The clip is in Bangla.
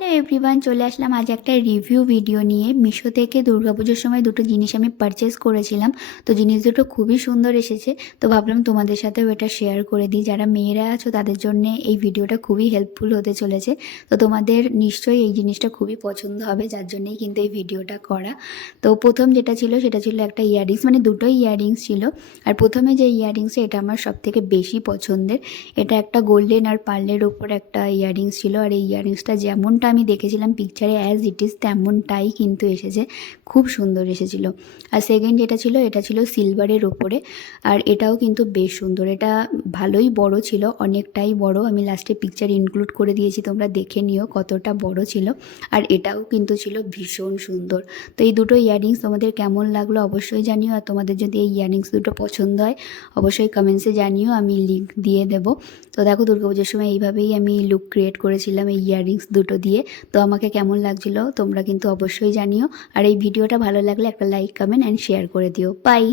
হ্যালো এভরিওয়ান, চলে আসলাম আজ একটা রিভিউ ভিডিও নিয়ে। মিশো থেকে দুর্গাপুজোর সময় দুটো জিনিস আমি পারচেস করেছিলাম। তো জিনিস দুটো খুবই সুন্দর এসেছে, তো ভাবলাম তোমাদের সাথেও এটা শেয়ার করে দিই। যারা মেয়েরা আছো তাদের জন্য এই ভিডিওটা খুবই হেল্পফুল হতে চলেছে। তো তোমাদের নিশ্চয়ই এই জিনিসটা খুবই পছন্দ হবে, যার জন্যই কিন্তু এই ভিডিওটা করা। তো প্রথম যেটা ছিল সেটা ছিল একটা ইয়াররিংস, মানে দুটোই ইয়াররিংস ছিল। আর প্রথমে যে ইয়াররিংসটা, এটা আমার সব থেকে বেশি পছন্দের। এটা একটা গোল্ডেন আর পার্লের ওপর একটা ইয়াররিংস ছিল। আর এই ইয়াররিংসটা যেমনটা আমি দেখেছিলাম পিকচারে অ্যাজ ইট ইজ তেমনটাই কিন্তু এসেছে, খুব সুন্দর এসেছিল। আর সেকেন্ড যেটা ছিল, এটা ছিল সিলভারের ওপরে। আর এটাও কিন্তু বেশ সুন্দর, এটা ভালোই বড় ছিল, অনেকটাই বড়। আমি লাস্টে পিকচার ইনক্লুড করে দিয়েছি, তোমরা দেখে নিও কতটা বড় ছিল। আর এটাও কিন্তু ছিল ভীষণ সুন্দর। তো এই দুটো ইয়াররিংস তোমাদের কেমন লাগলো অবশ্যই জানিও। আর তোমাদের যদি এই ইয়াররিংস দুটো পছন্দ হয় অবশ্যই কমেন্টসে জানিও, আমি লিঙ্ক দিয়ে দেবো। তো দেখো, দুর্গাপুজোর সময় এইভাবেই আমি লুক ক্রিয়েট করেছিলাম এই ইয়াররিংস দুটো দিয়ে। তো আমাকে কেমন লাগছিল তোমরা কিন্তু অবশ্যই জানিও। আর এই ভিডিওটা ভালো লাগলে একটা লাইক, কমেন্ট অ্যান্ড শেয়ার করে দিও। বাই।